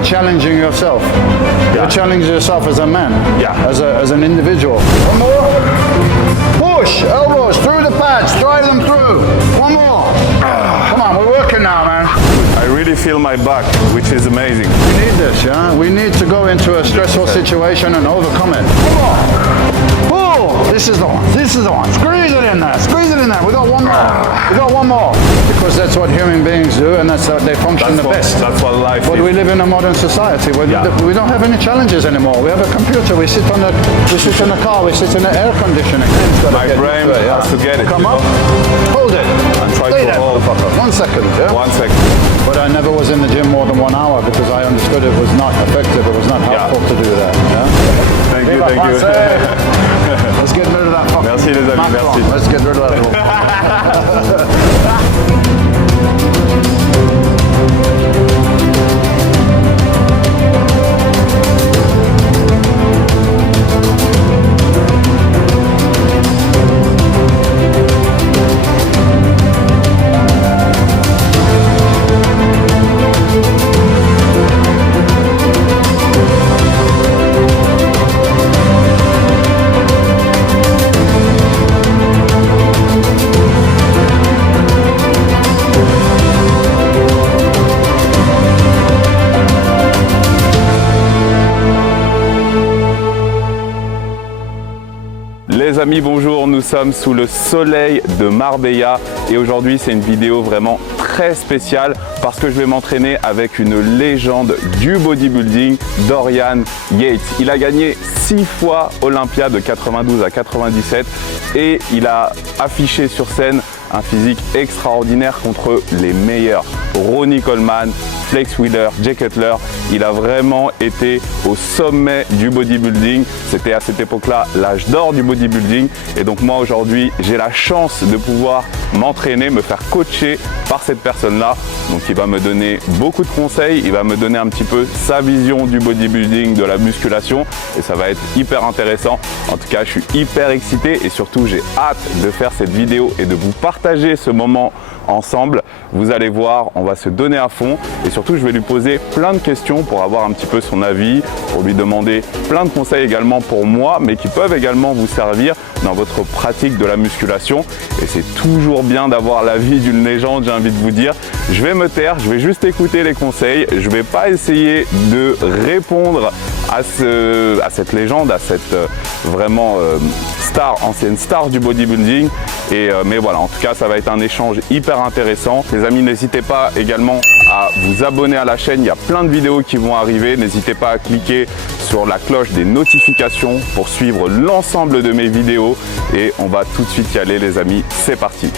you're challenging yourself. You're challenging yourself as a man, as an individual. One more. Push, elbows through the pads, drive them through. One more. Come on, we're working now, man. I really feel my back, which is amazing. We need this, yeah? We need to go into a stressful situation and overcome it. Come on. Pull. This is the one. This is the one. Squeeze it in there. Squeeze it in there. We got one more. We got one more. Because that's what human beings do, and that's how they function the best. That's what life But is. we live in a modern society where we don't have any challenges anymore. We have a computer. We sit in the car. We sit in the air conditioning. My brain has to get it. Come up. Hold it. And try Stay to there. hold. 1 second. Yeah? 1 second. But I never was in the gym more than 1 hour because I understood it was not effective. It was not helpful to do that. Yeah? Thank you, thank you. Let's get rid of that fucking Merci les amis, merci. Let's get rid of that. Les amis, bonjour, nous sommes sous le soleil de Marbella et aujourd'hui c'est une vidéo vraiment très spéciale parce que je vais m'entraîner avec une légende du bodybuilding, Dorian Yates. Il a gagné 6 fois Olympia de 92 à 97 et il a affiché sur scène un physique extraordinaire contre les meilleurs. Ronnie Coleman, Flex Wheeler, Jay Cutler, il a vraiment été au sommet du bodybuilding. C'était à cette époque-là l'âge d'or du bodybuilding. Et donc moi aujourd'hui, j'ai la chance de pouvoir m'entraîner, me faire coacher par cette personne-là. Donc il va me donner beaucoup de conseils, il va me donner un petit peu sa vision du bodybuilding, de la musculation. Et ça va être hyper intéressant. En tout cas, je suis hyper excité et surtout, j'ai hâte de faire cette vidéo et de vous partager ce moment ensemble. Vous allez voir, on va se donner à fond et surtout je vais lui poser plein de questions pour avoir un petit peu son avis, pour lui demander plein de conseils également pour moi, mais qui peuvent également vous servir dans votre pratique de la musculation. Et c'est toujours bien d'avoir l'avis d'une légende, j'ai envie de vous dire. Je vais me taire, je vais juste écouter les conseils, je ne vais pas essayer de répondre à cette légende, à cette vraiment ancienne star du bodybuilding. Mais voilà, en tout cas, ça va être un échange hyper intéressant. Les amis, n'hésitez pas également à vous abonner à la chaîne. Il y a plein de vidéos qui vont arriver. N'hésitez pas à cliquer sur la cloche des notifications pour suivre l'ensemble de mes vidéos. Et on va tout de suite y aller, les amis. C'est parti.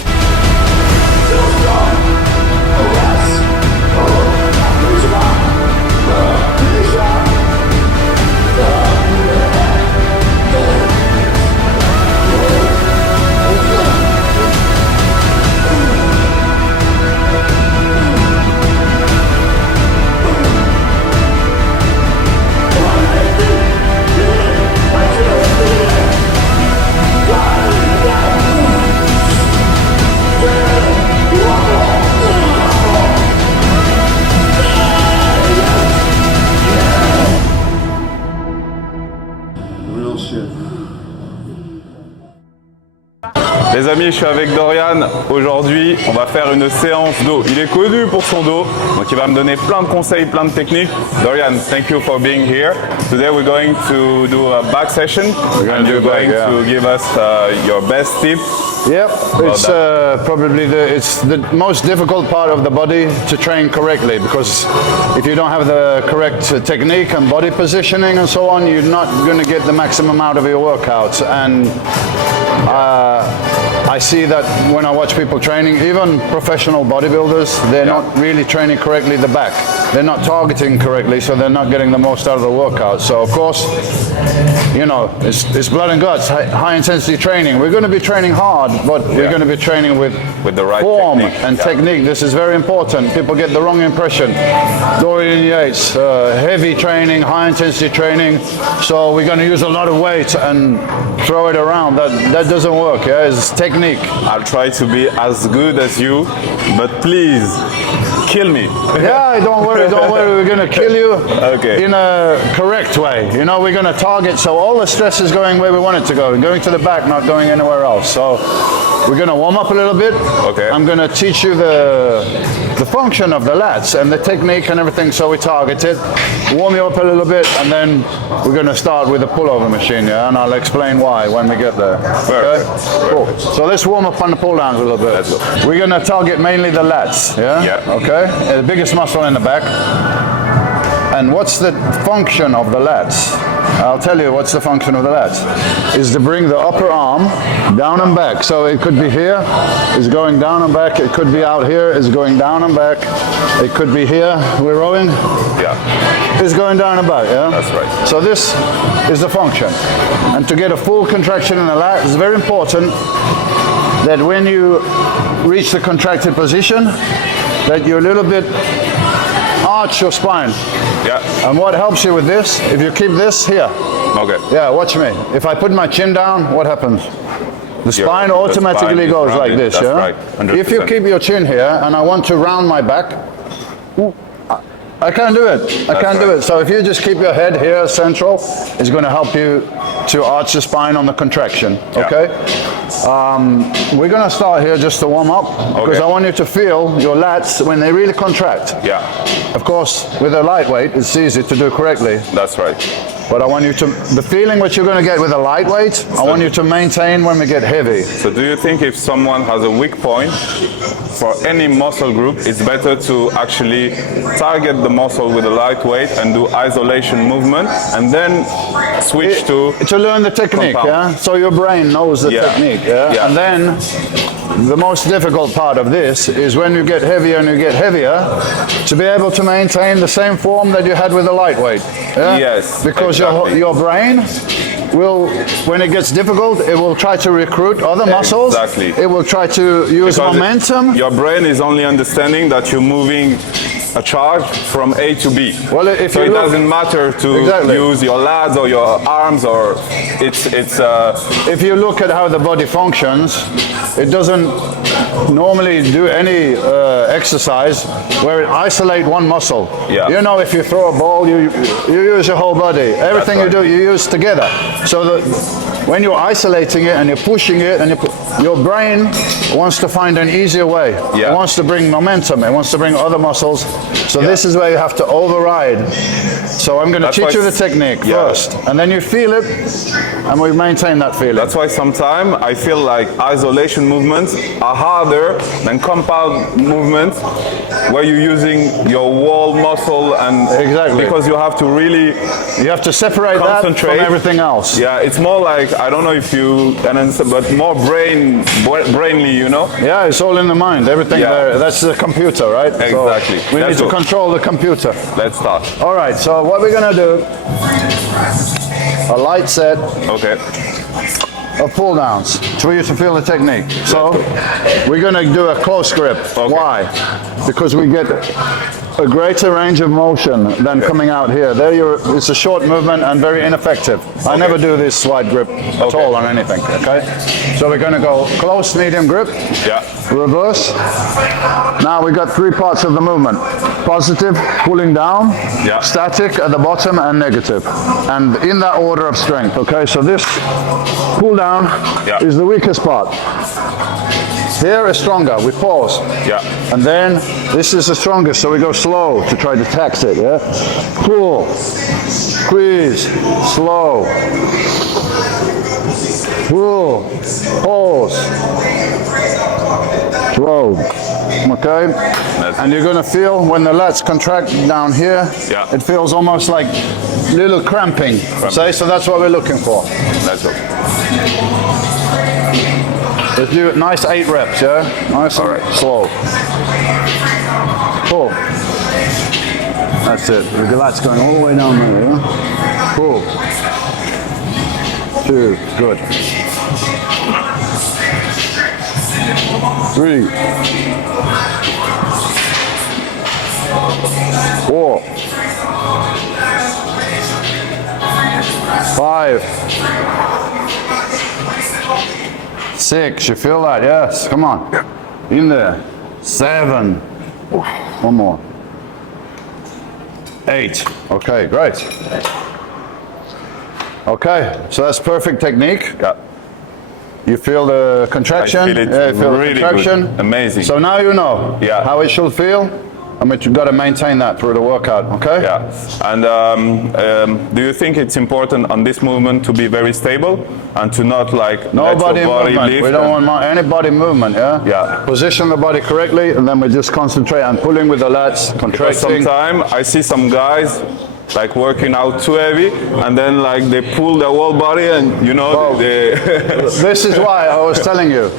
Les amis, je suis avec Dorian. Aujourd'hui, on va faire une séance dos. Il est connu pour son dos, donc il va me donner plein de conseils, plein de techniques. Dorian, thank you for being here. Today we're going to do a back session and you're going to give us your best tip. Yep, it's probably the most difficult part of the body to train correctly, because if you don't have the correct technique and body positioning and so on, you're not going to get the maximum out of your workouts. And I see that when I watch people training, even professional bodybuilders, they're not really training correctly the back. They're not targeting correctly, so they're not getting the most out of the workout. So of course, you know, it's blood and guts, high intensity training. We're going to be training hard, but we're going to be training with the right form technique. and technique. This is very important. People get the wrong impression. Dorian Yates, heavy training, high intensity training. So we're going to use a lot of weight and throw it around. That doesn't work. Yeah, it's technique. I'll try to be as good as you, but please kill me. Yeah, don't worry, we're gonna kill you in a correct way. You know, we're gonna target so all the stress is going where we want it to go, going to the back, not going anywhere else. So we're gonna warm up a little bit. Okay. I'm gonna teach you the function of the lats and the technique and everything, so we target it, warm you up a little bit, and then we're gonna start with the pullover machine, yeah, and I'll explain why when we get there. Perfect. Okay? Cool. So let's warm up on the pull downs a little bit. We're gonna target mainly the lats, yeah? Yeah. Okay, the biggest muscle in the back. And what's the function of the lats? I'll tell you what's the function of the lats. Is to bring the upper arm down and back. So it could be here, is going down and back. It could be out here, is going down and back. It could be here, we're rowing. Yeah. Is going down and back, yeah? That's right. So this is the function. And to get a full contraction in the lat, it's very important that when you reach the contracted position, that you a little bit arch your spine. Yeah. And what helps you with this, if you keep this here. Okay. Yeah, watch me. If I put my chin down, what happens? The spine automatically goes like this, that's yeah? Right. 100%. If you keep your chin here and I want to round my back, I can't do it. I can't do it. So if you just keep your head here central, it's going to help you to arch the spine on the contraction, okay? We're going to start here just to warm up, because I want you to feel your lats when they really contract. Yeah. Of course, with a lightweight, it's easy to do correctly. That's right. But I want you to, the feeling which you're going to get with a lightweight, I want you to maintain when we get heavy. So do you think if someone has a weak point for any muscle group, it's better to actually target the muscle with a lightweight and do isolation movement and then switch to learn the technique, compound. yeah? So your brain knows the technique, yeah? And then the most difficult part of this is when you get heavier and you get heavier, to be able to maintain the same form that you had with a lightweight. Yeah? Yes. Because exactly. your brain will, when it gets difficult, it will try to recruit other muscles. Exactly. It will try to use Because momentum. Your brain is only understanding that you're moving a charge from A to B. Well, if so you it look, doesn't matter to use your lats or your arms, or it's if you look at how the body functions, it doesn't normally do any exercise where it isolate one muscle. Yeah. You know, if you throw a ball, you use your whole body. Everything you do, you use together. So that when you're isolating it and you're pushing it, and your brain wants to find an easier way. Yeah. It wants to bring momentum. It wants to bring other muscles. So this is where you have to override. So I'm going to teach you the technique first, and then you feel it, and we maintain that feeling. That's why sometimes I feel like isolation movements are harder than compound movements, where you're using your wall muscle and because you have to really separate that from everything else. Yeah, it's more like, I don't know if you can answer, but more brainly, you know? Yeah, it's all in the mind. Everything there. That's the computer, right? Exactly. So we need to control the computer. Let's start. All right. So what we're gonna do? A light set. Okay. Of pull downs for you to feel the technique. So we're going to do a close grip. Okay. Why? Because we get a greater range of motion than coming out here. It's a short movement and very ineffective. I never do this wide grip at all on anything. Okay. So we're going to go close, medium grip. Yeah. Reverse. Now we got three parts of the movement: positive, pulling down, static at the bottom, and negative. And in that order of strength. Okay. So this pull down is the weakest part. Here is stronger. We pause. Yeah. And then this is the strongest, so we go slow to try to tax it. Yeah. Pull, squeeze, slow. Pull, pause, slow. Okay. And you're going to feel when the lats contract down here. Yeah. It feels almost like little cramping. Say, so that's what we're looking for. Let's go. Let's do it nice 8 reps, yeah? Nice and slow. Pull. That's it. The lats going all the way down there, yeah? Pull. 2, good. 3. 4. 5. 6, you feel that? Yes, come on. In there. 7, One more. 8. Okay, great. Okay, so that's perfect technique. Yeah. You feel the contraction? I feel it you feel really the contraction. good. Amazing. So now you know Yeah. how it should feel. I mean, you've got to maintain that through the workout, okay? Yeah. And do you think it's important on this movement to be very stable and to not like No let body your body movement. lift? We don't want any body movement, yeah? Yeah. Position the body correctly, and then we just concentrate on pulling with the lats, Because contracting. sometimes I see some guys like working out too heavy and then like they pull their whole body and you know Oh. they This is why I was telling you.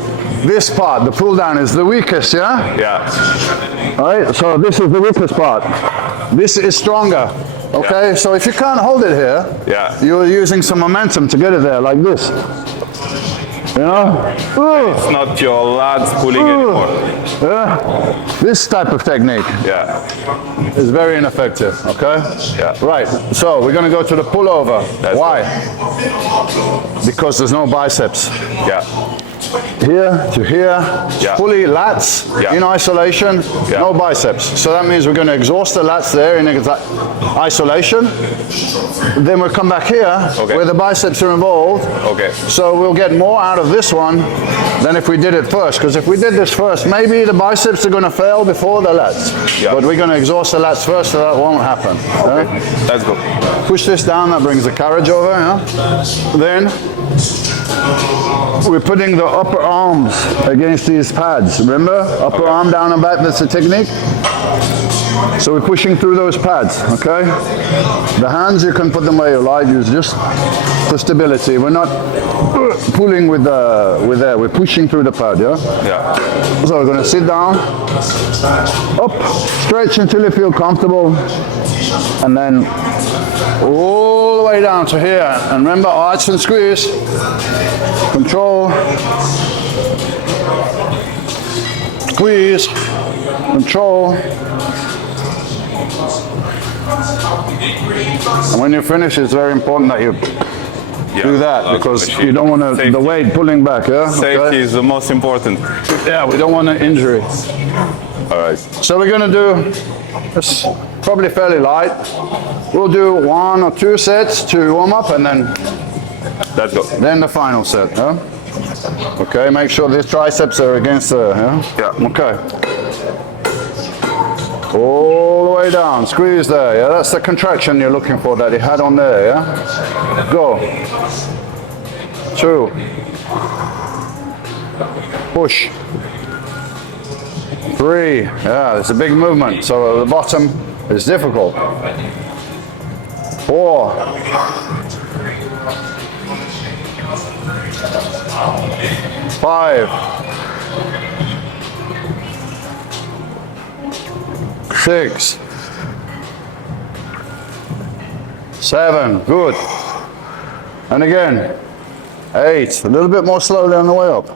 This part, the pull down, is the weakest, yeah? yeah. All right, so this is the weakest part. This is stronger, okay? Yeah. So if you can't hold it here, Yeah. you're using some momentum to get it there, like this. You know? Ooh, It's not your lads pulling anymore. yeah. This type of technique Yeah. is very ineffective, okay? Yeah. Right, so we're gonna go to the pullover. That's Why? Because there's no biceps. Yeah. Here to here, Yeah. fully lats Yeah. in isolation, Yeah. no biceps. So that means we're going to exhaust the lats there in isolation. Then we'll come back here Okay. where the biceps are involved. Okay. So we'll get more out of this one than if we did it first. Because if we did this first, maybe the biceps are going to fail before the lats. Yeah. But we're going to exhaust the lats first, so that won't happen. Okay. Let's go. Push this down, that brings the carriage over. Yeah? Then we're putting the upper arms against these pads. Remember? Upper arm down and back, that's the technique. So we're pushing through those pads, okay? The hands, you can put them where you like, use just for stability. We're not pulling with there, we're pushing through the pad, yeah? Yeah. So we're gonna sit down, up, stretch until you feel comfortable, and then all the way down to here. And remember, arch and squeeze. Control. Squeeze. Control. And when you finish, it's very important that you do that because you don't want to, the weight pulling back, yeah? Safety Okay? is the most important. Yeah, we don't want an injury. All right. So we're going to do, it's probably fairly light. We'll do 1 or 2 sets to warm up and Let's go. then the final set. Yeah? Okay, make sure these triceps are against the, Yeah. Okay. All the way down, squeeze there, yeah? That's the contraction you're looking for that you had on there, yeah? Go. 2. Push. 3. Yeah, it's a big movement, so at the bottom is difficult. 4. 5. 6. 7. Good. And again. 8. A little bit more slowly on the way up.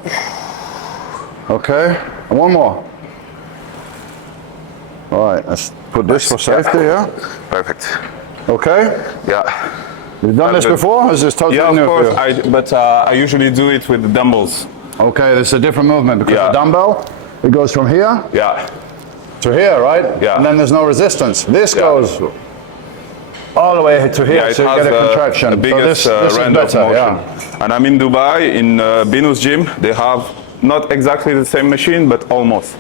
Okay. And one more. All right. Let's put this for safety. Yeah. Perfect. Okay. Yeah. You've done this good. before? Or is this totally Yeah, of new for course. you? But I usually do it with the dumbbells. Okay. This is a different movement because Yeah. the dumbbell, it goes from here Yeah. to here, right? Yeah. And then there's no resistance. This Yeah. goes all the way to here, Yeah, it so you has get a contraction. the biggest so this is range of better, motion. yeah. And I'm in Dubai, in Binus gym. They have not exactly the same machine, but almost.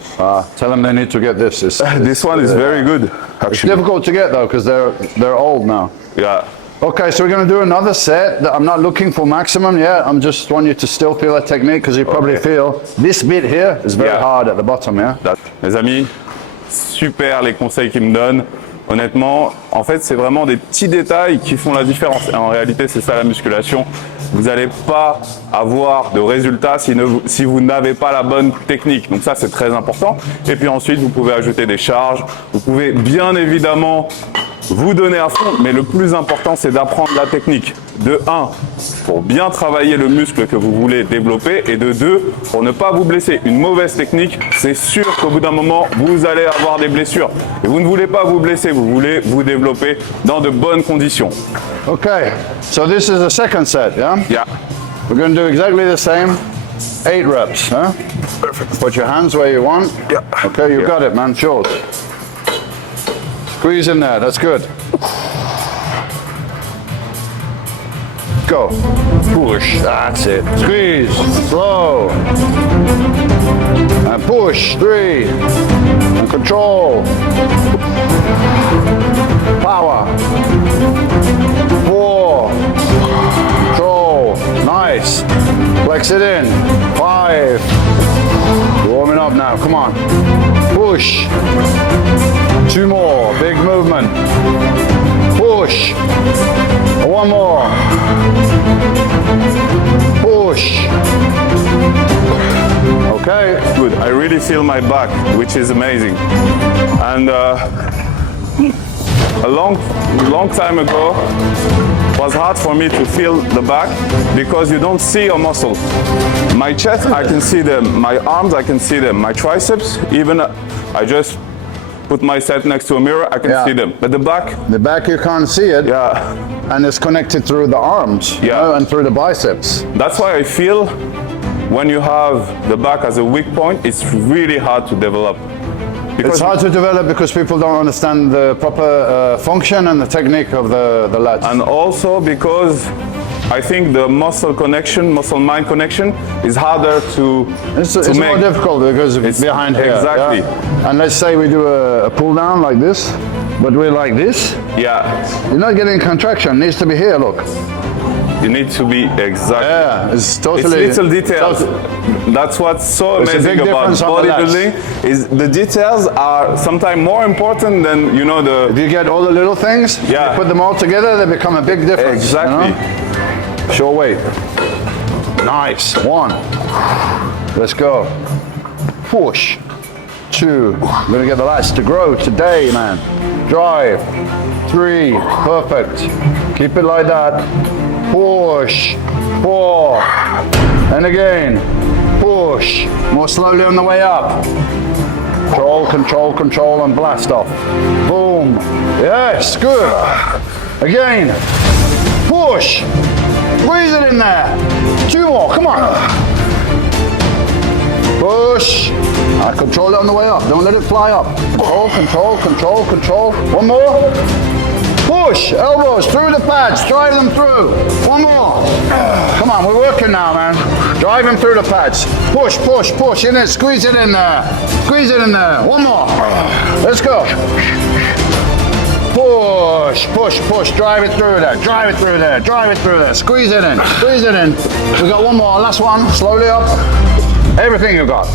Tell them they need to get this. This one is very good, It's actually. difficult to get though because they're old now. Yeah. Okay, so we're going to do another set. I'm not looking for maximum yet. I'm just want you to still feel that technique because you probably Okay. feel this bit here is very Yeah. hard at the bottom, yeah? Les amis, super les conseils qu'ils me donnent. Honnêtement, en fait, c'est vraiment des petits détails qui font la différence. Et en réalité, c'est ça la musculation. Vous n'allez pas avoir de résultats si vous n'avez pas la bonne technique. Donc ça, c'est très important. Et puis ensuite, vous pouvez ajouter des charges. Vous pouvez bien évidemment vous donner à fond, mais le plus important, c'est d'apprendre la technique. De 1, pour bien travailler le muscle que vous voulez développer, et de 2, pour ne pas vous blesser. Une mauvaise technique, c'est sûr qu'au bout d'un moment, vous allez avoir des blessures. Et vous ne voulez pas vous blesser, vous voulez vous développer dans de bonnes conditions. Okay, so this is the second set, yeah? Yeah. We're going to do exactly the same. 8 reps, huh? Perfect. Put your hands where you want. Yeah. Okay, you got it, man. Short. Squeeze in there. That's good. Go. Push. That's it. Squeeze. Slow. And push. 3. And control. Power. 4. Control. Nice. Flex it in. 5. Warming up now. Come on. Push. 2 more. Big movement. Push. 1 more. Push. Okay. Good. I really feel my back, which is amazing. And a long time ago, it was hard for me to feel the back because you don't see your muscle. My chest, I can see them. My arms, I can see them. My triceps, even I just put my set next to a mirror, I can see them. But the back You can't see it. Yeah. And it's connected through the arms, you know, and through the biceps. That's why I feel when you have the back as a weak point, it's really hard to develop. Because it's hard to develop because people don't understand the proper function and the technique of the lats. And also because I think the muscle connection, muscle-mind connection is harder to It's make. more difficult because it's behind here. Exactly. Yeah? And let's say we do a pull down like this, but we're like this. Yeah. You're not getting contraction. It needs to be here, look. You need to be exactly. Yeah, it's totally... It's little details. That's what's so amazing about bodybuilding is the details are sometimes more important than, you know, the... If you get all the little things, you put them all together, they become a big difference. Exactly. You know? Sure weight. Nice. 1. Let's go. Push. 2. We're going to get the lats to grow today, man. Drive. 3. Perfect. Keep it like that. Push. 4. And again. Push. More slowly on the way up. Control, control, control, and blast off. Boom. Yes, good. Again. Push. Squeeze it in there. 2 more. Come on. Push. Control it on the way up. Don't let it fly up. Control, control, control, control. 1 more. Push. Elbows through the pads. Drive them through. 1 more. Come on, we're working now, man. Drive them through the pads. Push, push, push. In it. Squeeze it in there. Squeeze it in there. 1 more. Let's go. Push, push, push. Drive it through there. Drive it through there. Drive it through there. Squeeze it in. Squeeze it in. We got 1 more. Last one. Slowly up. Everything you got.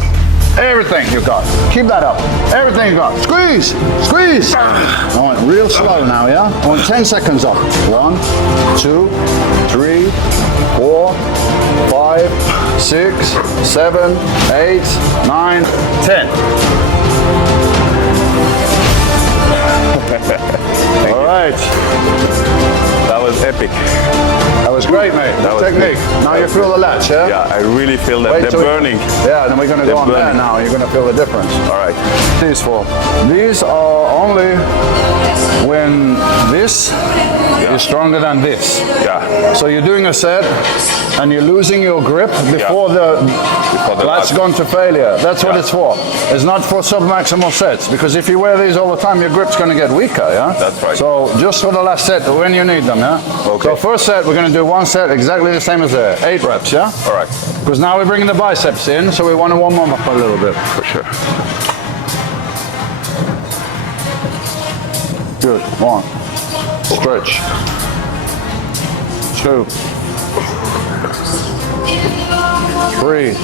Everything you got. Keep that up. Everything you got. Squeeze. Squeeze. I want real slow now, yeah? I want 10 seconds up. 1, 2, 3, 4, 5, 6, 7, 8, 9, 10. All right. That was epic. That was great, mate. That was technique. Good. Now you feel the lats, yeah? Yeah, I really feel that. They're burning. Yeah, then we're going to go on there now. You're going to feel the difference. All right. These 4. These are only when this is stronger than this. Yeah. So you're doing a set and you're losing your grip before the lats gone to failure. That's what it's for. It's not for sub-maximal sets, because if you wear these all the time, your grip's going to get weaker, yeah? That's right. So just for the last set, when you need them, yeah? Okay. So first set, we're going to do 1 set exactly the same as there. 8 reps, yeah? All right. Because now we're bringing the biceps in, so we want to warm them up a little bit. For sure. Good. 1. Stretch. 2. 3.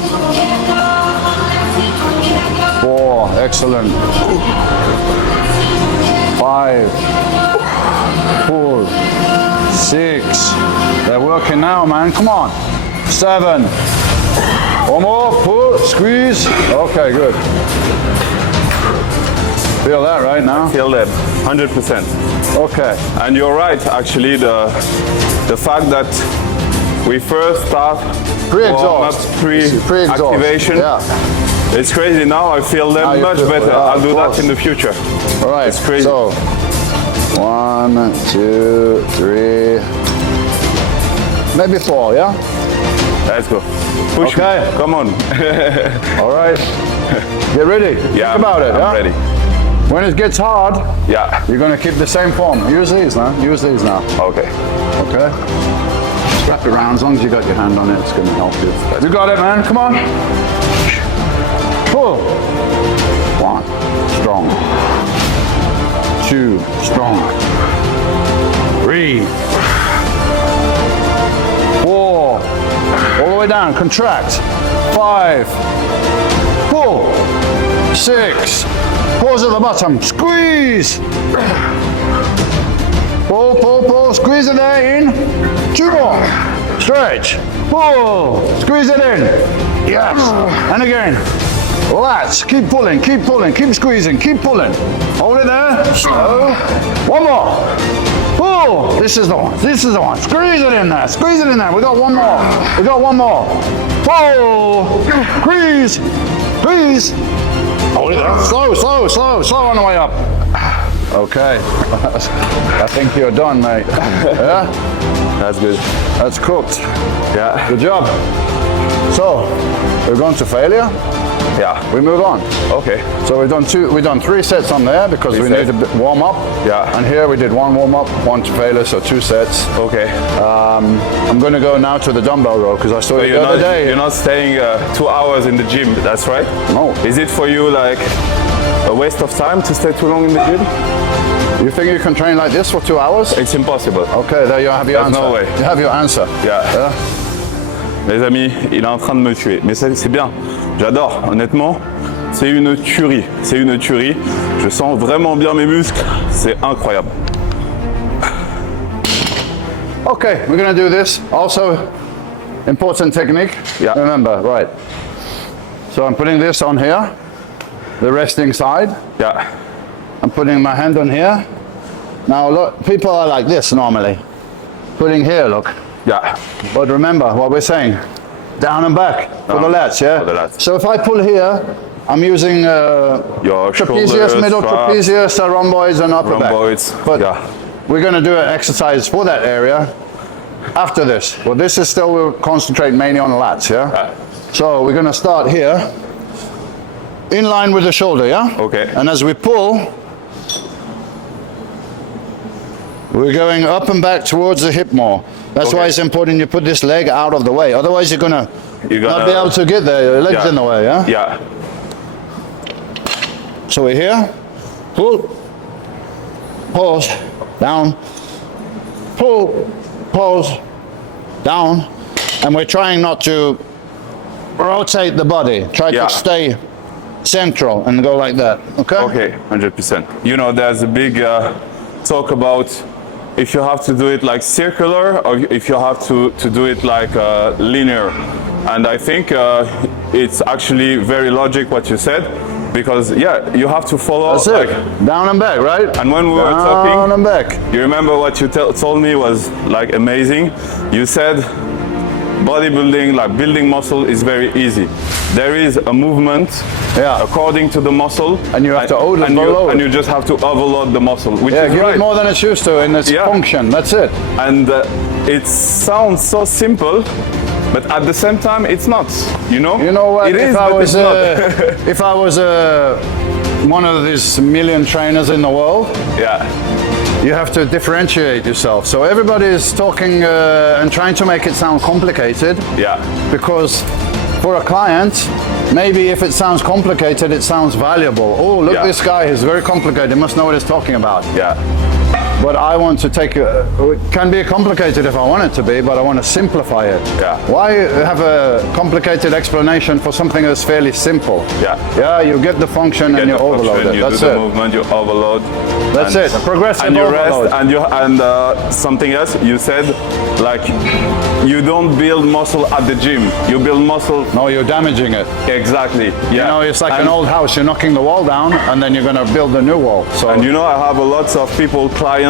4. Excellent. 5. Pull. 6. They're working now, man. Come on. 7. 1 more. Pull. Squeeze. Okay, good. Feel that right now? Feel them. 100%. Okay. And you're right, actually, the fact that we first start pre-exhaust, pre-activation. Yeah. It's crazy. Now I feel them much better. I'll do that in the future. All right. It's crazy. So 1, 2, 3. maybe 4, yeah? Let's go. Push me. Okay. Come on. All right. Get ready. Yeah, Think about it, I'm yeah? ready. When it gets hard, Yeah. you're going to keep the same form. Use these now. Use these now. Okay. Okay? Wrap it around. As long as you got your hand on it, it's going to help you. You got it, man. Come on. Pull. 1. Strong. 2. Strong. 3. 4. All the way down. Contract. 5. Pull. 6. Pause at the bottom. Squeeze. Pull, pull, pull. Squeeze it there in. 2 more. Stretch. Pull. Squeeze it in. Yes. And again. Lats. Keep pulling. Keep pulling. Keep squeezing. Keep pulling. Hold it there. Slow. 1 more. Pull. This is the one. This is the one. Squeeze it in there. Squeeze it in there. We got 1 more. We got 1 more. Pull. Squeeze. Squeeze. Hold it there. Slow, slow, slow, slow on the way up. Okay. I think you're done, mate. Yeah? That's good. That's cooked. Yeah. Good job. So, we're going to failure. Yeah. We move on. Okay. So we've done 3 sets on there because we need to warm up. Yeah. And here we did 1 warm up, 1 to failure, so 2 sets. Okay. I'm going to go now to the dumbbell row because I saw you the other day. You're not staying 2 hours in the gym, that's right? No. Is it for you like a waste of time to stay too long in the gym? You think you can train like this for 2 hours? It's impossible. Okay, there you have your There's answer. no way. You have your answer. Yeah. Les amis, il est en train de me tuer. Mais c'est bien. J'adore, honnêtement. C'est une tuerie. C'est une tuerie. Je sens vraiment bien mes muscles. C'est incroyable. Okay, we're going to do this. Also, important technique. Yeah. Remember, right. So I'm putting this on here, the resting side. Yeah. I'm putting my hand on here. Now look, people are like this normally. Putting here, look. Yeah. But remember what we're saying. Down and back for the lats, yeah? For the lats. So if I pull here, I'm using Your trapezius, shoulders, middle traps, trapezius, rhomboids and upper rhomboids, back. But yeah. we're going to do an exercise for that area after this. Well, this is still, we'll concentrate mainly on the lats, yeah? Right. So we're going to start here, in line with the shoulder, yeah? Okay. And as we pull, we're going up and back towards the hip more. That's why it's important you put this leg out of the way. Otherwise you're gonna not be able to get there. Your leg's in the way, yeah? Yeah. So we're here, pull, pause, down, pull, pause, down, and we're trying not to rotate the body. Try to stay central and go like that, okay? Okay, 100%. You know, there's a big talk about if you have to do it like circular or if you have to do it like linear. And I think it's actually very logic what you said, because yeah, you have to follow. That's it. Down and back, right? And when we were down talking, and back. You remember what you told me was like amazing. You said bodybuilding, like building muscle, is very easy. There is a movement according to the muscle, and you have to overload, and you just have to overload the muscle, which is give right. it more than it's used to in its function. That's it. And it sounds so simple, but at the same time, it's not. You know. You know what? It is, if I but was, it's not. if I was one of these million trainers in the world, you have to differentiate yourself. So everybody is talking and trying to make it sound complicated. Because for a client, maybe if it sounds complicated, it sounds valuable. Oh, look, this guy is very complicated. He must know what he's talking about. But I want to take it can be complicated if I want it to be, but I want to simplify it. Why have a complicated explanation for something that's fairly simple? You get the function and you overload it. That's it. Movement, you overload. That's it. A progressive and you overload. rest, and something else you said, like you don't build muscle at the gym. You build muscle. No, you're damaging it. Exactly. You know, it's like an old house. You're knocking the wall down, and then you're going to build a new wall. So. And you know, I have a lot of people, clients.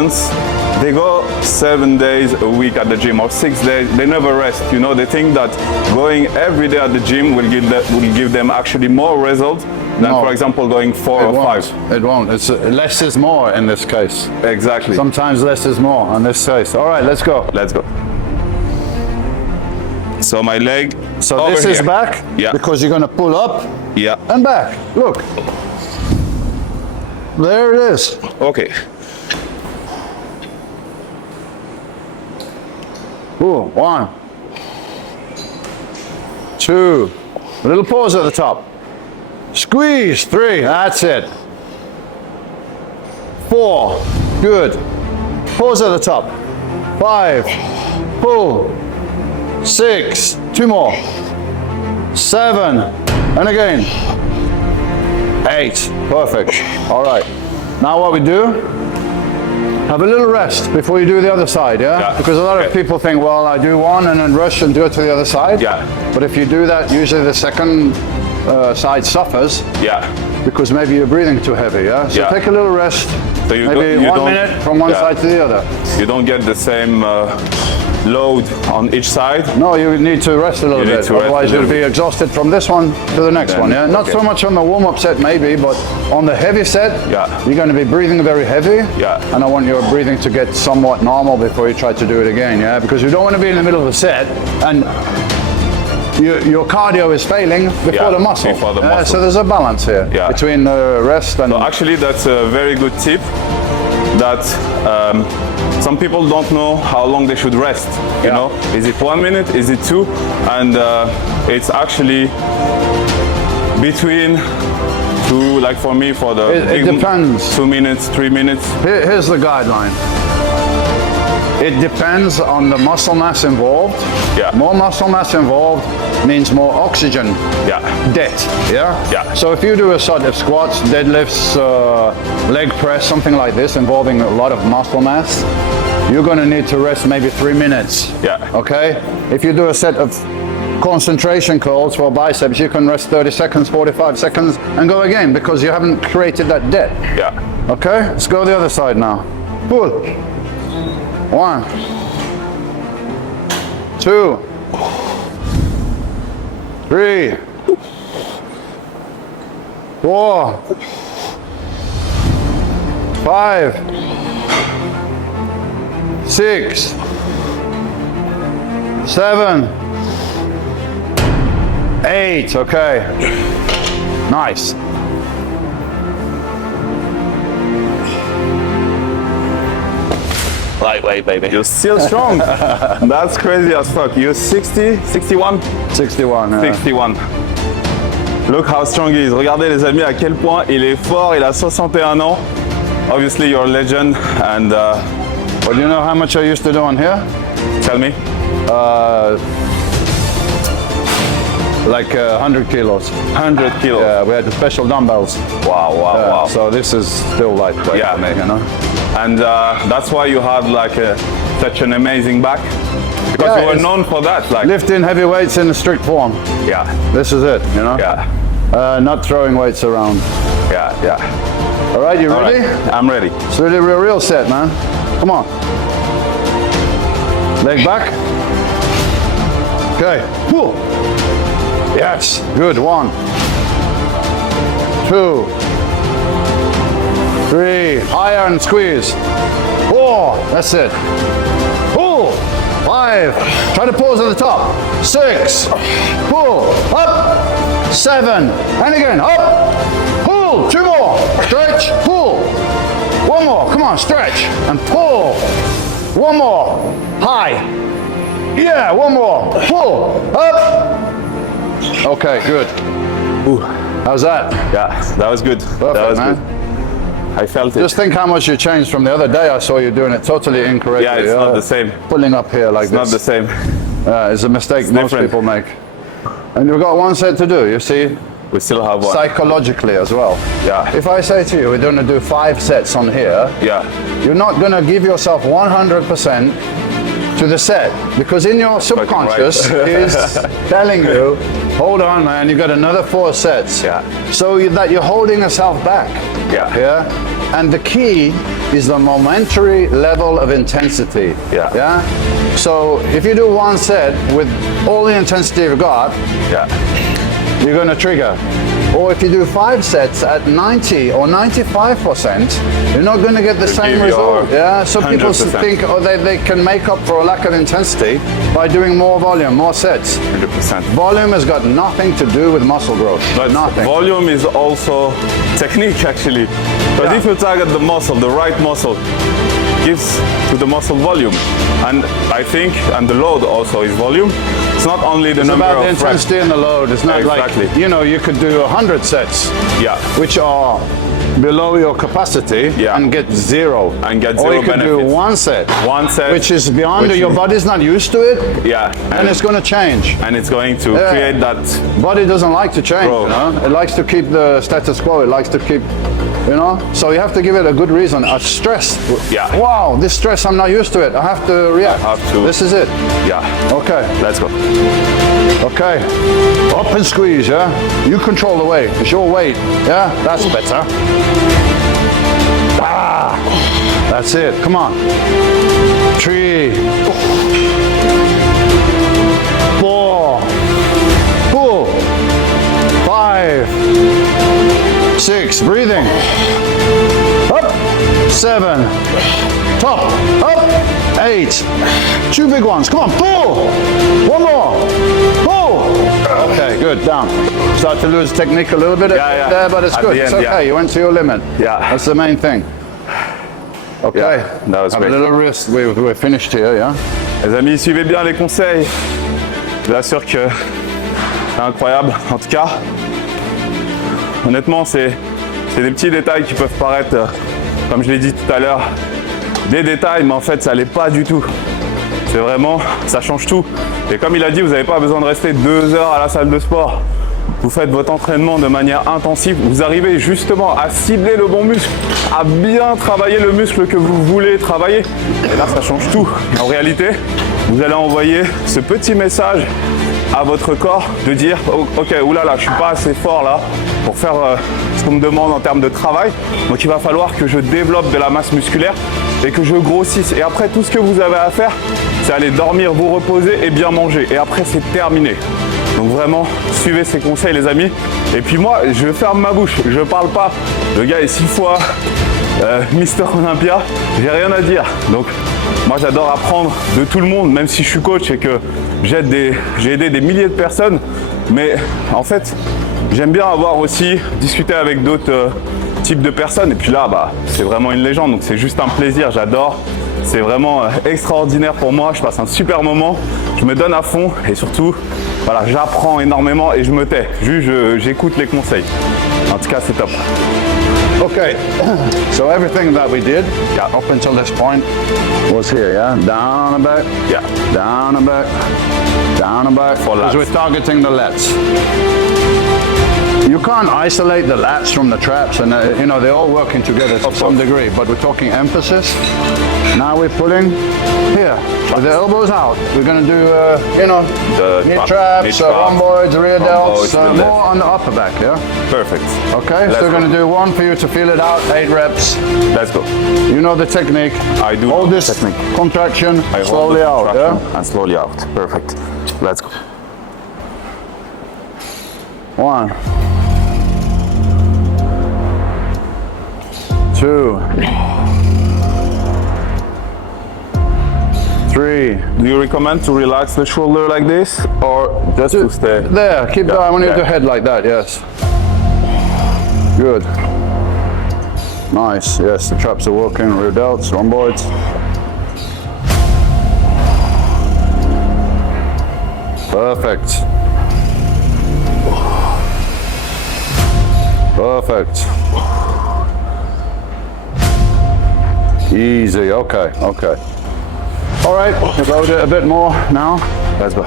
They go 7 days a week at the gym or 6 days. They never rest. You know, they think that going every day at the gym will give them actually more results than, for example, going 4 or 5. It won't. It's less is more in this case. Exactly. Sometimes less is more in this case. All right, let's go. Let's go. So my leg. So over this is here. back, Yeah. because you're gonna pull up Yeah. and back. Look. There it is. Okay. Ooh, 1, 2, a little pause at the top. Squeeze, 3, that's it. 4, good. Pause at the top. 5, pull. 6, 2 more. 7, and again. 8, perfect. All right. Now what we do, have a little rest before you do the other side, yeah? Yeah. Because a lot of people think, well, I do one and then rush and do it to the other side. Yeah. But if you do that, usually the second side suffers, Yeah. because maybe you're breathing too heavy, yeah? So Yeah. take a little rest, So you maybe don't- you 1 don't- minute from one Yeah. side to the other. You don't get the same load on each side. No, you need to rest a little You need bit, to rest otherwise a you'll little be exhausted from this one to the next Then, one, yeah? Not okay. so much on the warm-up set maybe, but on the heavy set, Yeah. you're going to be breathing very heavy, Yeah. and I want your breathing to get somewhat normal before you try to do it again, yeah? Because you don't want to be in the middle of the set and your cardio is failing before Yeah, the muscle. before the muscle. So there's a balance here Yeah. between rest and... So actually, that's a very good tip. That some people don't know how long they should rest. You Yeah. know, is it 1 minute? Is it 2? And it's actually between 2. Like for me, for the It depends. 2 minutes, 3 minutes. Here's the guideline. It depends on the muscle mass involved. Yeah. More muscle mass involved means more oxygen Yeah. debt, yeah? Yeah. So if you do a set of squats, deadlifts, leg press, something like this involving a lot of muscle mass, you're gonna need to rest maybe 3 minutes. Yeah. Okay? If you do a set of concentration curls for biceps, you can rest 30 seconds, 45 seconds, and go again, because you haven't created that debt. Yeah. Okay, let's go the other side now. Pull. 1, 2, 3, 4, 5, 6, 7, 8. Okay. Nice. Lightweight, baby. You're still strong. That's crazy as fuck. You're 60, 61? 61. 61. Look how strong he is. Regardez les amis à quel point il est fort. Il a 61 ans. Obviously you're a legend and Well, do you know how much I used to do on here? tell me. Like 100 kilos. 100 kilos. Yeah, we had the special dumbbells. Wow, wow, wow. So this is still lightweight Yeah. for me, you know? And that's why you have like such an amazing back. Because Yeah, you were it's- known for that. Like, Lifting heavy weights in a strict form. yeah, This is it, you know? yeah, Not throwing weights around. yeah, yeah. All right, you All ready? right, I'm ready. It's really real set, man. Come on. Leg back. Okay, pull. Yes, good. 1, 2, 3, higher and squeeze. 4, that's it. Pull. 5, try to pause at the top. 6, pull, up. 7, and again, up. Pull, 2 more. Stretch, pull. 1 more, come on, stretch, and pull. 1 more, high. Yeah, 1 more, pull, up. Okay, good. Ooh. How's that? Yeah, that was good. Perfect, that was man. good. I felt it. Just think how much you changed from the other day. I saw you doing it totally incorrectly. Yeah, it's not the same. Pulling up here like It's not the this. same. It's a mistake most different. people make. And you've got 1 set to do, you see, We still have one. psychologically as well. Yeah. If I say to you, we're going to do 5 sets on here, Yeah. you're not going to give yourself 100% to the set, because in your subconscious is telling you, hold on man, you've got another 4 sets. Yeah. So that you're holding yourself back. Yeah. Yeah. And the key is the momentary level of intensity. Yeah. Yeah. So if you do 1 set with all the intensity you've got, Yeah. you're going to trigger. Or if you do 5 sets at 90 or 95%, you're not going to get the same result. Yeah. So 100%. People think they can make up for a lack of intensity by doing more volume, more sets. 100%. Volume has got nothing to do with muscle growth. But nothing. Volume is also technique actually. But if you target the muscle, the right muscle, gives to the muscle volume. And I think, and the load also is volume. It's not only the number of reps. It's about the intensity and the load. It's not exactly. Like, you know, you could do 100 sets, which are below your capacity and get zero. And get zero or you could benefits. do one set, which is beyond your body's not used to it. And it's going to change. And it's going to create that. Body doesn't like to change. You know? It likes to keep the status quo. It likes to keep, you know. So you have to give it a good reason. A stress. Wow, this stress, I'm not used to it. I have to react. I have to. This is it. Okay. Let's go. Okay. Up and squeeze, You control the weight. It's your weight. That's better. That's it. Come on. 3, 4, 5, 6. Breathing. Up. 7. Top. Up. 8. 2 big ones. Come on. Pull. One more. Pull. Okay, good. Down. Start to lose technique a little bit there, but it's good. It's okay. You went to your limit. That's the main thing. Okay. That was great. A little wrist. We're finished here, Les amis, suivez bien les conseils. Je vous assure que c'est incroyable. En tout cas, honnêtement, c'est des petits détails qui peuvent paraître, comme je l'ai dit tout à l'heure, des détails, mais en fait, ça l'est pas du tout. C'est vraiment, ça change tout. Et comme il a dit, vous n'avez pas besoin de rester 2 heures à la salle de sport. Vous faites votre entraînement de manière intensive. Vous arrivez justement à cibler le bon muscle, à bien travailler le muscle que vous voulez travailler. Et là, ça change tout. En réalité, vous allez envoyer ce petit message à votre corps de dire ok, oulala, je suis pas assez fort là pour faire ce qu'on me demande en termes de travail. Donc il va falloir que je développe de la masse musculaire et que je grossisse. Et après, tout ce que vous avez à faire, c'est aller dormir, vous reposer et bien manger. Et après, c'est terminé. Donc vraiment, suivez ces conseils les amis. Et puis moi, je ferme ma bouche, je parle pas. Le gars est 6 fois Mr Olympia, j'ai rien à dire. Donc moi j'adore apprendre de tout le monde, même si je suis coach et que j'ai aidé des milliers de personnes. Mais en fait, j'aime bien avoir aussi discuté avec d'autres types de personnes. Et puis là, c'est vraiment une légende, donc c'est juste un plaisir, j'adore. C'est vraiment extraordinaire pour moi, je passe un super moment, je me donne à fond et surtout, voilà, j'apprends énormément et je me tais, juste j'écoute les conseils. En tout cas, c'est top. Okay, so everything that we did up until this point was here, down and back, down and back, down and back, because we're targeting the lats. You can't isolate the lats from the traps, and you know, they're all working together to some degree, but we're talking emphasis. Now we're pulling here, with the elbows out. We're going to do, you know, knee traps, rhomboids, rear delts, more on the upper back, Perfect. Okay, so we're going to do one for you to feel it out, 8 reps. Let's go. You know the technique. I do. Hold this technique. Contraction, slowly out, and slowly out. Perfect. Let's go. 1, 2, 3. Do you recommend to relax the shoulder like this or just to stay? There, keep going. I want you to head like that, yes. Good. Nice, yes, the traps are working, rear delts, rhomboids. Perfect. Perfect. Easy, okay. All right, load it a bit more now. Let's go.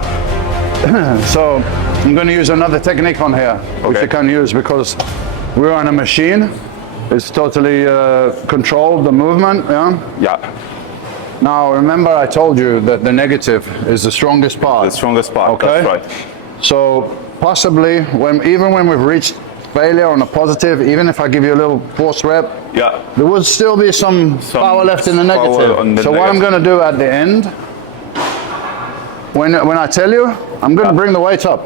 So I'm going to use another technique on here, which you can use because we're on a machine. It's totally controlled, the movement, Yeah. Now remember I told you that the negative is the strongest part. The strongest part, okay? That's right. So possibly, even when we've reached failure on a positive, even if I give you a little force rep, there would still be some power left in the negative. So what I'm going to do at the end, when I tell you, I'm going to bring the weight up.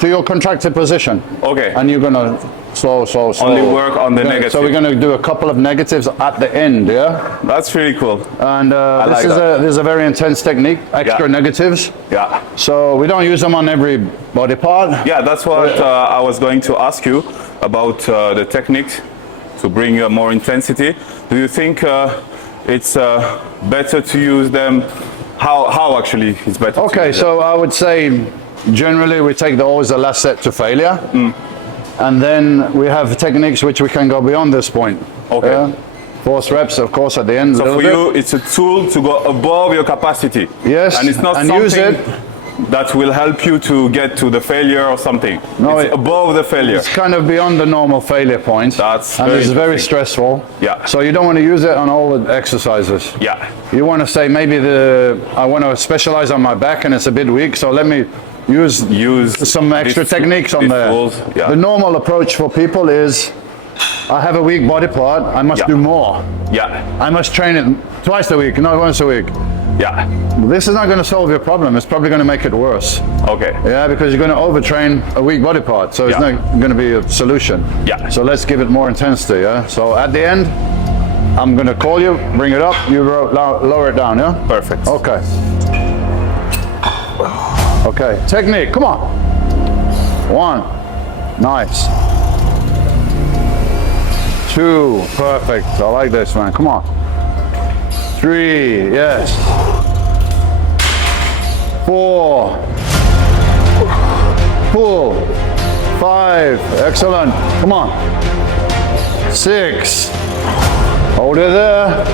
to your contracted position. Okay. And you're gonna slow. Only work on the negative. So we're gonna do a couple of negatives at the end, yeah? That's really cool. And this is a very intense technique, extra negatives. Yeah. So we don't use them on every body part. Yeah, that's what I was going to ask you about the technique to bring more intensity. Do you think it's better to use them? How actually it's better? Okay, so I would say generally we take always the last set to failure. And then we have techniques which we can go beyond this point. Okay. Force reps, of course, at the end. So for you, it's a tool to go above your capacity. Yes. And it's not and something use it. that will help you to get to the failure or something. No, it's above the failure. It's kind of beyond the normal failure point. And it's very stressful. Yeah. So you don't want to use it on all the exercises. Yeah. You want to say maybe I want to specialize on my back and it's a bit weak, so let me use some extra techniques on there. Yeah. The normal approach for people is, I have a weak body part, I must do more. Yeah. I must train it twice a week, not once a week. Yeah. This is not going to solve your problem, it's probably going to make it worse. Okay. Yeah, because you're going to overtrain a weak body part, so it's not going to be a solution. Yeah. So let's give it more intensity, yeah? So at the end, I'm going to call you, bring it up, you lower it down, yeah? Perfect. Okay. Okay, technique, come on. 1, nice. 2, perfect. I like this, man, come on. 3, yes. 4, pull. 5, excellent, come on. 6, hold it there.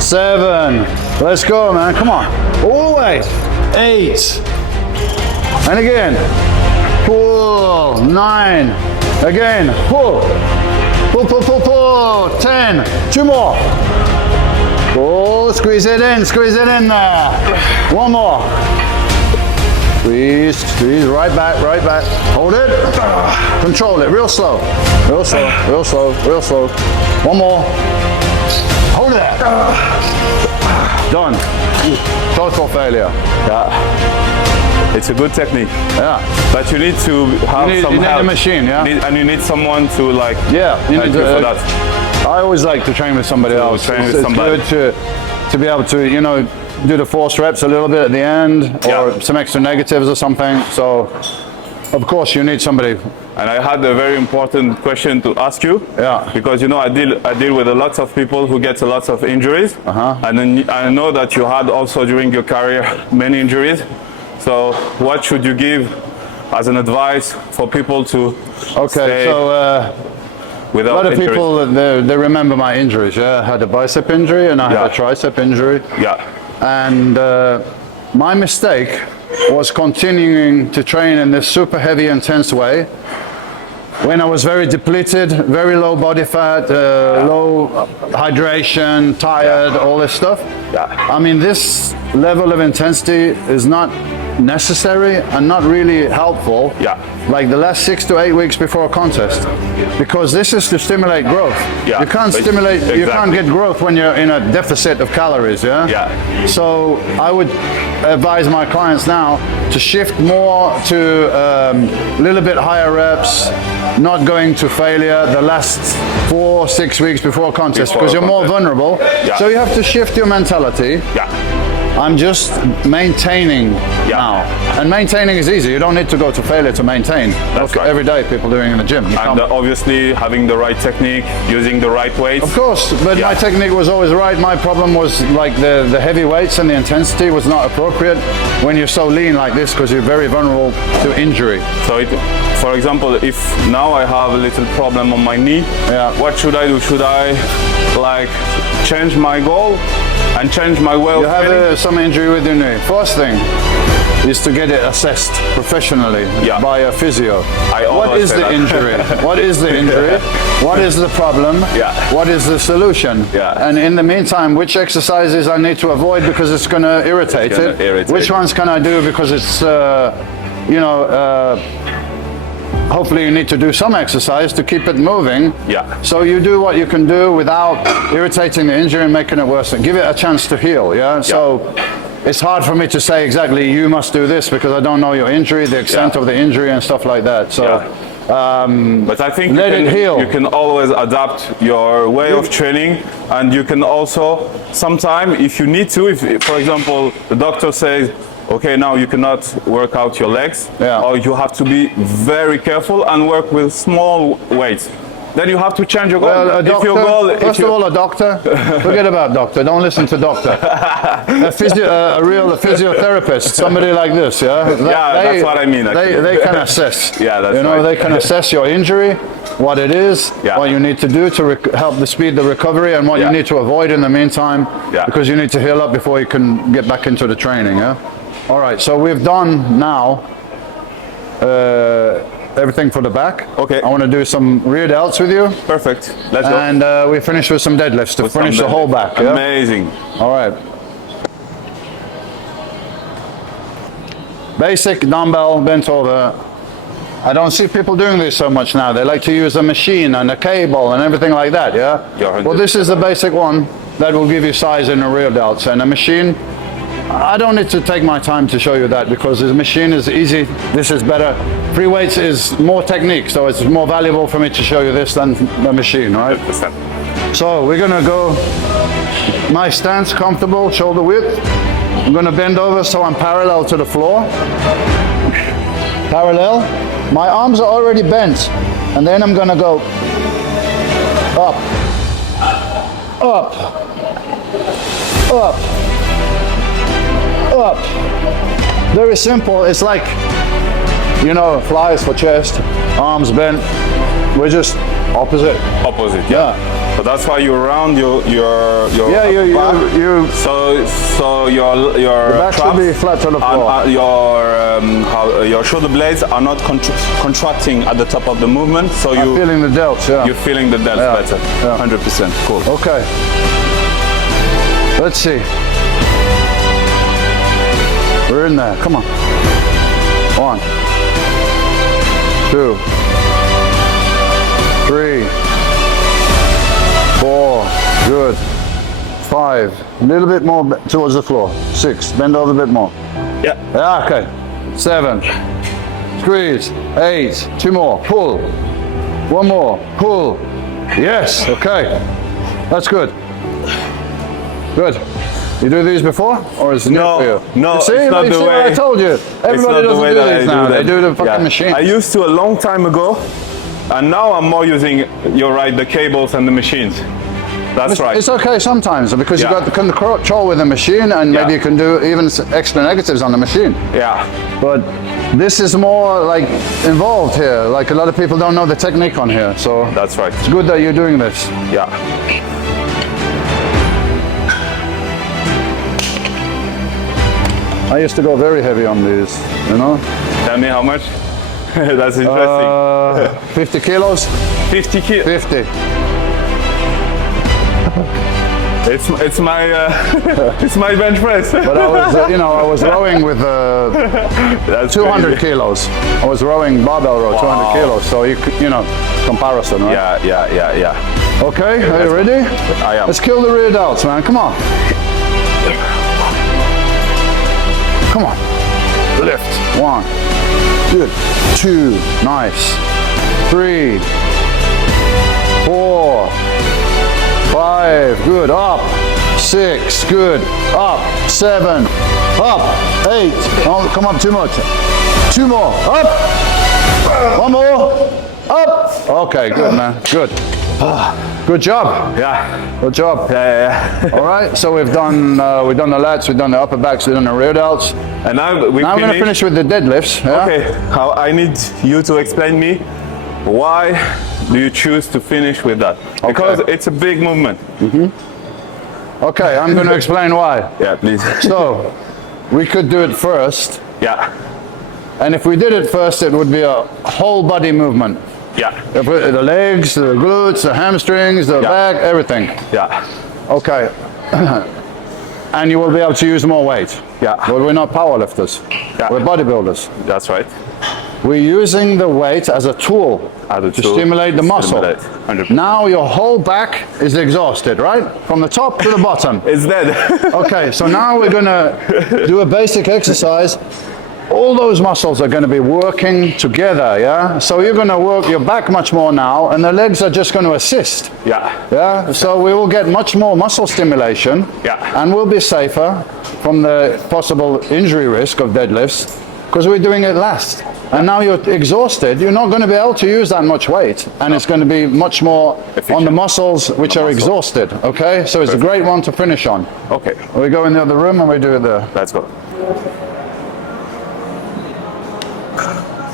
7, let's go, man, come on. All the way. 8, and again, pull. 9, again, pull. Pull. 10, 2 more. Pull, squeeze it in there. 1 more. Squeeze, right back. Hold it, control it, real slow. 1 more. Hold it. Done. Total failure. Yeah. It's a good technique. Yeah. But you need to have some help. You need a machine, yeah. And you need someone to like help you for that. I always like to train with somebody else. It's good to be able to, do the force reps a little bit at the end, or some extra negatives or something. So, of course, you need somebody. And I had a very important question to ask you. Yeah. Because I deal with a lot of people who get a lot of injuries. And then I know that you had also during your career many injuries. So what should you give as an advice for people to stay without a lot of injuries? people, they remember my injuries. Yeah, I had a bicep injury and I had a tricep injury. Yeah. And my mistake was continuing to train in this super heavy, intense way when I was very depleted, very low body fat, low hydration, tired, all this stuff. Yeah. I mean, this level of intensity is not necessary and not really helpful. Yeah. Like the last 6 to 8 weeks before a contest, because this is to stimulate growth. Yeah. You can't stimulate, you can't get growth when you're in a deficit of calories. Yeah. Yeah. So I would advise my clients now to shift more to a little bit higher reps, not going to failure the last 4-6 weeks before a contest, because you're more vulnerable. Yeah. So you have to shift your mentality. Yeah. I'm just maintaining now. And maintaining is easy. You don't need to go to failure to maintain. That's right. Every day people doing in the gym. And obviously having the right technique, using the right weights. Of course, but my technique was always right. My problem was like the heavy weights and the intensity was not appropriate when you're so lean like this, because you're very vulnerable to injury. So for example, if now I have a little problem on my knee, what should I do? Should I like change my goal and change my way of training? You have some injury with your knee. First thing is to get it assessed professionally by a physio. What is the injury? What is the injury? What is the problem? What is the solution? And in the meantime, which exercises I need to avoid because it's going to irritate it? Which ones can I do because it's, hopefully you need to do some exercise to keep it moving. So you do what you can do without irritating the injury and making it worse. Give it a chance to heal. So it's hard for me to say exactly you must do this because I don't know your injury, the extent of the injury and stuff like that. So but I think let it heal. You can always adapt your way of training, and you can also sometimes, if you need to, if for example the doctor says, okay, now you cannot work out your legs, or you have to be very careful and work with small weights, then you have to change your goal. Well, a doctor, if your goal, first of all, a doctor, forget about doctor, don't listen to doctor. A real physiotherapist, somebody like this, that's what I mean. They can assess. That's you know, right. they can assess your injury, what it is, what you need to do to help the speed the recovery, and what you need to avoid in the meantime, because you need to heal up before you can get back into the training. All right, so we've done now everything for the back. Okay. I want to do some rear delts with you. Perfect. Let's go. And we finish with some deadlifts to finish the whole back. Amazing. All right. Basic dumbbell bent over. I don't see people doing this so much now. They like to use a machine and a cable and everything like that, Well, this is the basic one that will give you size in the rear delts. And a machine, I don't need to take my time to show you that because the machine is easy. This is better. Free weights is more technique, so it's more valuable for me to show you this than the machine, right? 100%. So we're gonna go nice stance, comfortable, shoulder width. I'm gonna bend over so I'm parallel to the floor. Parallel. My arms are already bent, and then I'm gonna go up, up, up, up. Very simple. It's like, you know, flies for chest, arms bent. We're just opposite. Opposite, So that's why you round your back. So your back should be flat to the floor. Your shoulder blades are not contracting at the top of the movement. So I'm feeling the delts. You're feeling the delts better. 100%. Cool. Okay. Let's see. We're in there. Come on. 1, 2, 3, 4. Good. 5. A little bit more towards the floor. 6. Bend over a bit more. Yeah. Okay. 7. Squeeze. 8. 2 more. Pull. 1 more. Pull. Yes. Okay. That's good. Good. You do these before, or is it new for you? No, you see, it's not the way. I told you. Everybody doesn't do this now. They do the fucking machine. I used to a long time ago, and now I'm more using, you're right, the cables and the machines. That's right. It's okay sometimes because you got the control with the machine, and maybe you can do even extra negatives on the machine. But this is more like involved here. Like a lot of people don't know the technique on here, so that's right. It's good that you're doing this. I used to go very heavy on these, you know. Tell me how much? That's interesting. 50 kilos. 50 kilos. 50. It's my it's my bench press. But I was I was rowing with 200 kilos. I was rowing barbell row 200 kilos. So you know comparison, right? Yeah. Okay, are you ready? I am. Let's kill the rear delts, man. Come on. Come on. Lift. 1. Good. 2. Nice. 3. 4. 5. Good. Up. 6. Good. Up. 7. Up. 8. Oh, come up too much. 2 more. Up. 1 more. Up. Okay. Good, man. Good. Good job. Good job. All right. So we've done the lats, we've done the upper backs, we've done the rear delts. And now we're going to finish with the deadlifts. Okay. I need you to explain me why do you choose to finish with that? Because it's a big movement. Okay. I'm going to explain why. Please. So we could do it first. And if we did it first, it would be a whole body movement. The legs, the glutes, the hamstrings, the back, everything. Okay. And you will be able to use more weight. But we're not powerlifters. We're bodybuilders. That's right. we're using the weight as a tool to stimulate the muscle. 100%. Now your whole back is exhausted, right? From the top to the bottom. It's dead. Okay, so now we're gonna do a basic exercise. All those muscles are going to be working together, yeah? So you're going to work your back much more now, and the legs are just going to assist. Yeah? So we will get much more muscle stimulation, and we'll be safer from the possible injury risk of deadlifts, because we're doing it last. And now you're exhausted, you're not going to be able to use that much weight, and it's going to be much more efficient on the muscles which are exhausted, okay? So it's a great one to finish on. Okay. We go in the other room and we do it there. Let's go.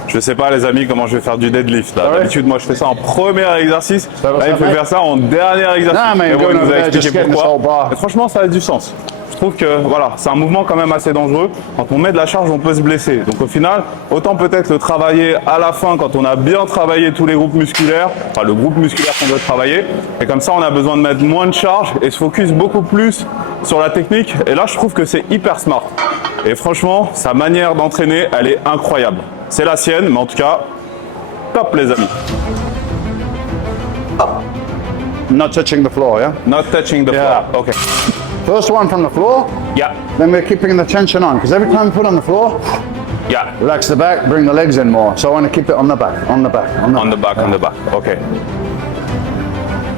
Je sais pas les amis comment je vais faire du deadlift là. D'habitude moi je fais ça en premier exercice. Là il faut faire ça en dernier exercice. Mais bon, il nous a expliqué pourquoi. Et franchement ça a du sens. Je trouve que voilà, c'est un mouvement quand même assez dangereux. Quand on met de la charge, on peut se blesser. Donc au final, autant peut-être le travailler à la fin quand on a bien travaillé tous les groupes musculaires, enfin le groupe musculaire qu'on doit travailler. Et comme ça, on a besoin de mettre moins de charge et se focus beaucoup plus sur la technique. Et là, je trouve que c'est hyper smart. Et franchement, sa manière d'entraîner, elle est incroyable. C'est la sienne, mais en tout cas, top les amis. Not touching the floor, yeah? Not touching the floor. Okay. First one from the floor. Yeah. Then we're keeping the tension on, because every time we put on the floor, relax the back, bring the legs in more. So I want to keep it on the back, on the back, on the back. On the back. Okay.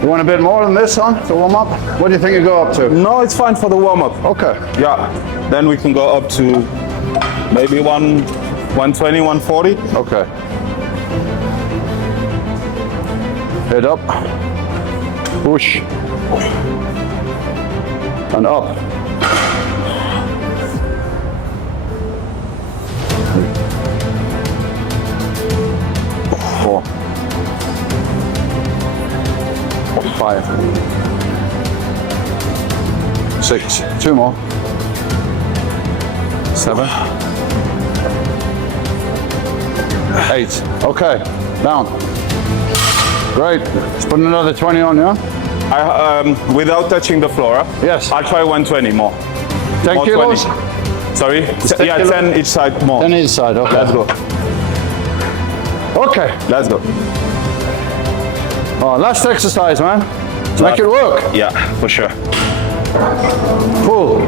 You want a bit more than this on to warm up? What do you think you go up to? No, it's fine for the warm up. Okay. Yeah. Then we can go up to maybe 120, 140. Okay. Head up. Push. And up. 4. 5. 6. 2 more. 7. 8. Okay, down. Great. Let's put another 20 on, yeah? Without touching the floor. Yes. I'll try 120 more. 10 more kilos? 20. Sorry? 10 yeah, kilos? 10 each side more. 10 each side, okay. Let's go. Okay. Let's go. Oh, last exercise, man. Let's make it work. Yeah, for sure. Pull.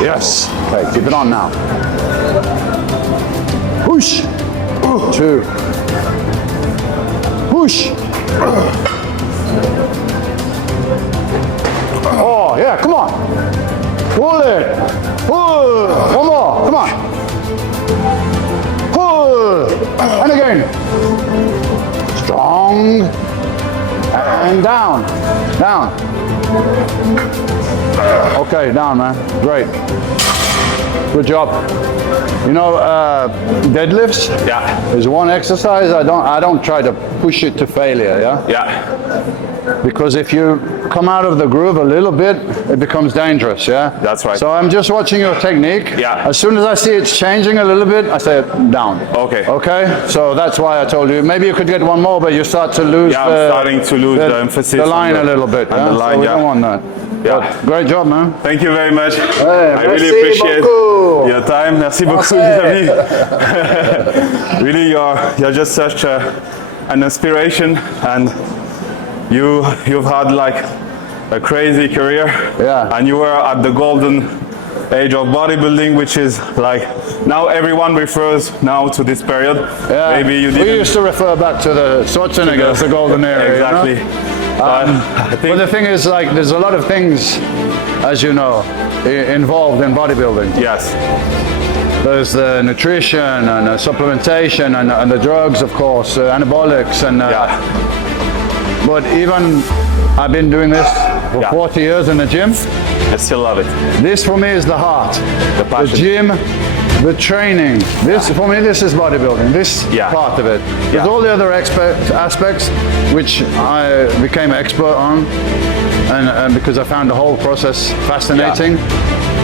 Yes. Okay, keep it on now. Push. 2. Push. Oh, yeah, come on. Pull it. Pull. One more, come on. Pull. And again. Strong. And down. Down. Okay, down, man. Great. Good job. You know, deadlifts is one exercise. I don't try to push it to failure, yeah? Because if you come out of the groove a little bit, it becomes dangerous, yeah? That's right. So I'm just watching your technique. As soon as I see it's changing a little bit, I say down. Okay. Okay? So that's why I told you, maybe you could get one more, but you start to lose I'm starting to lose the emphasis. The line a little bit. And the line, so we don't want that. But great job, man. Thank you very much. Hey, I really appreciate your time. Merci beaucoup, les amis. Really, you're just such an inspiration, and you've had like a crazy career. And you were at the golden age of bodybuilding, which is like now everyone refers now to this period. Maybe you didn't. We used to refer back to the Schwarzenegger as the golden era. Exactly. You know? But the thing is, like, there's a lot of things, as you know, involved in bodybuilding. Yes. There's the nutrition and the supplementation and the drugs, of course, anabolics and. But even I've been doing this for 40 years in the gym. I still love it. This for me is the heart. The passion. The gym, the training. This for me, this is bodybuilding. This part of it. There's all the other aspects which I became an expert on, and because I found the whole process fascinating.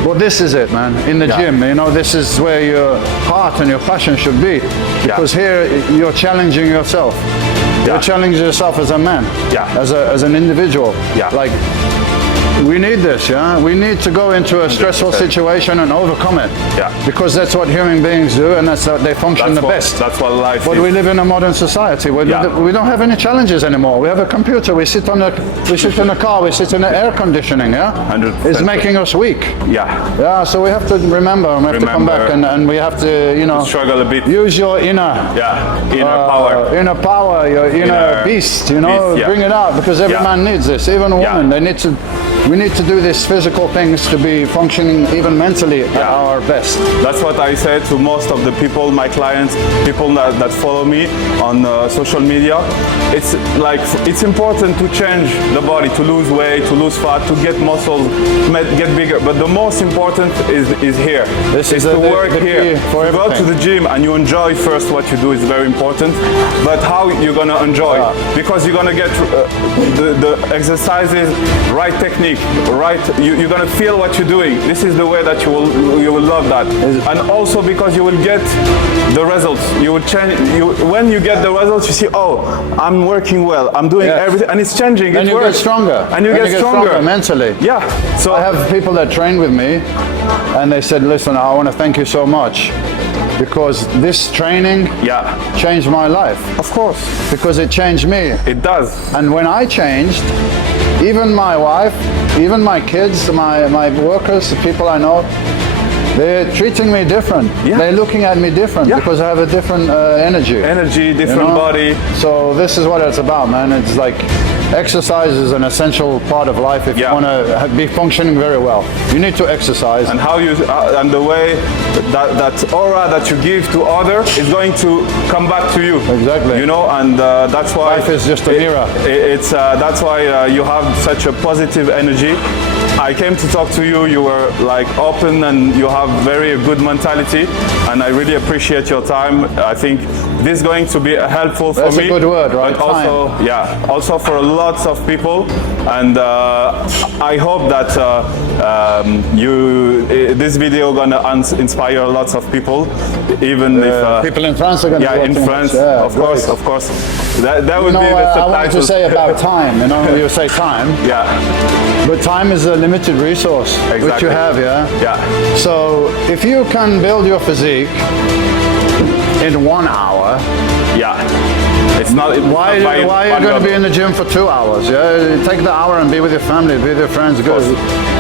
Well, this is it, man. In the gym, you know, this is where your heart and your passion should be. Because here you're challenging yourself. You're challenging yourself as a man, as an individual. Like we need this, yeah? We need to go into a stressful situation and overcome it. Yeah. Because that's what human beings do, and that's how they function the best. That's what life But is. we live in a modern society where we don't have any challenges anymore. We have a computer, we sit in a car, we sit in the air conditioning, yeah? 100%. It's making us weak. Yeah. Yeah, so we have to remember, and we have to come back, and we have to, you know, Struggle a bit. use your inner Inner power, your inner beast, you know, beast, yeah. bring it out, because every man needs this, even a woman. They need to. We need to do these physical things to be functioning even mentally at our best. That's what I say to most of the people, my clients, people that follow me on social media. It's like, it's important to change the body, to lose weight, to lose fat, to get muscles, get bigger. But the most important is here. This is to work here. For to go to the gym and you enjoy first what you do is very important. But how you're gonna enjoy? Because you're gonna get the exercises, right technique, right. You're gonna feel what you're doing. This is the way that you will love that. And also because you will get the results. You will change. When you get the results, you see, oh, I'm working well. I'm doing everything, and it's changing. And you get stronger. And you get stronger mentally. Yeah. So I have people that train with me, and they said, "Listen, I want to thank you so much, because this training changed my life." Of course. Because it changed me. It does. And when I changed, even my wife, even my kids, my workers, the people I know, they're treating me different. Yeah. They're looking at me different because I have a different energy. Different body. So this is what it's about, man. It's like exercise is an essential part of life if you want to be functioning very well. You need to exercise. And how you and the way that aura that you give to others is going to come back to you. Exactly. You know, and that's why life is just a mirror. It's that's why you have such a positive energy. I came to talk to you. You were like open and you have very good mentality, and I really appreciate your time. I think this is going to be helpful for me. That's a good word, right? But also, also for lots of people, and I hope that this video gonna inspire lots of people, even if people in France are gonna. Yeah, in France, of course. That would be the subtitles. I wanted to say about time. You know, you say time. Yeah. But time is a limited resource which you have, Yeah. So if you can build your physique in 1 hour, it's not. why are you going to be in the gym for 2 hours? Yeah, take the hour and be with your family, be with your friends, go,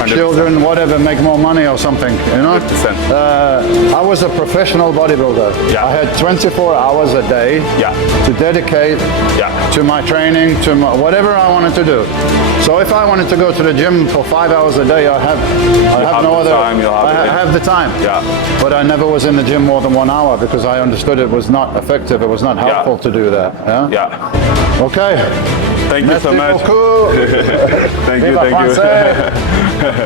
children, whatever, make more money or something. You know. 100%. I was a professional bodybuilder. Yeah. I had 24 hours a day to dedicate to my training, to whatever I wanted to do. So if I wanted to go to the gym for 5 hours a day, I have no other time. I have the time. Yeah. But I never was in the gym more than 1 hour because I understood it was not effective. It was not helpful to do that. Yeah. Okay. Thank you so much. Thank you.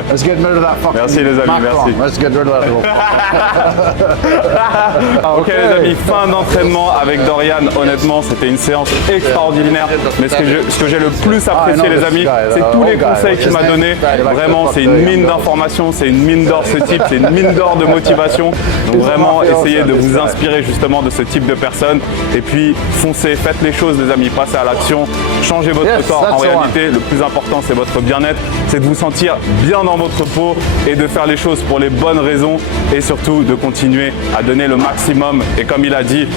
Let's get rid of that fucking Merci les amis, Macron. merci. Let's get rid of that little... Ok les amis, fin d'entraînement avec Dorian. Honnêtement, c'était une séance extraordinaire. Mais ce que j'ai le plus apprécié les amis, c'est tous les conseils qu'il m'a donnés. Vraiment, c'est une mine d'informations, c'est une mine d'or ce type, c'est une mine d'or de motivation. Donc vraiment, essayez de vous inspirer justement de ce type de personnes. Et puis, foncez, faites les choses les amis, passez à l'action, changez votre corps. En réalité, le plus important, c'est votre bien-être, c'est de vous sentir bien dans votre peau et de faire les choses pour les bonnes raisons et surtout de continuer à donner le maximum. Et comme il a dit,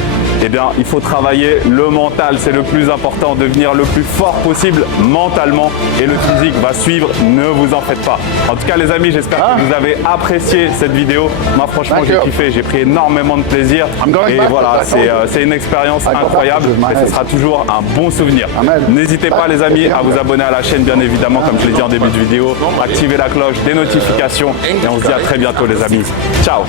eh bien, il faut travailler le mental, c'est le plus important, devenir le plus fort possible mentalement et le physique va suivre, ne vous en faites pas. En tout cas les amis, j'espère que vous avez apprécié cette vidéo. Moi franchement j'ai kiffé, j'ai pris énormément de plaisir et voilà, c'est une expérience incroyable et ce sera toujours un bon souvenir. N'hésitez pas les amis à vous abonner à la chaîne bien évidemment comme je l'ai dit en début de vidéo, activez la cloche des notifications et on se dit à très bientôt les amis. Ciao.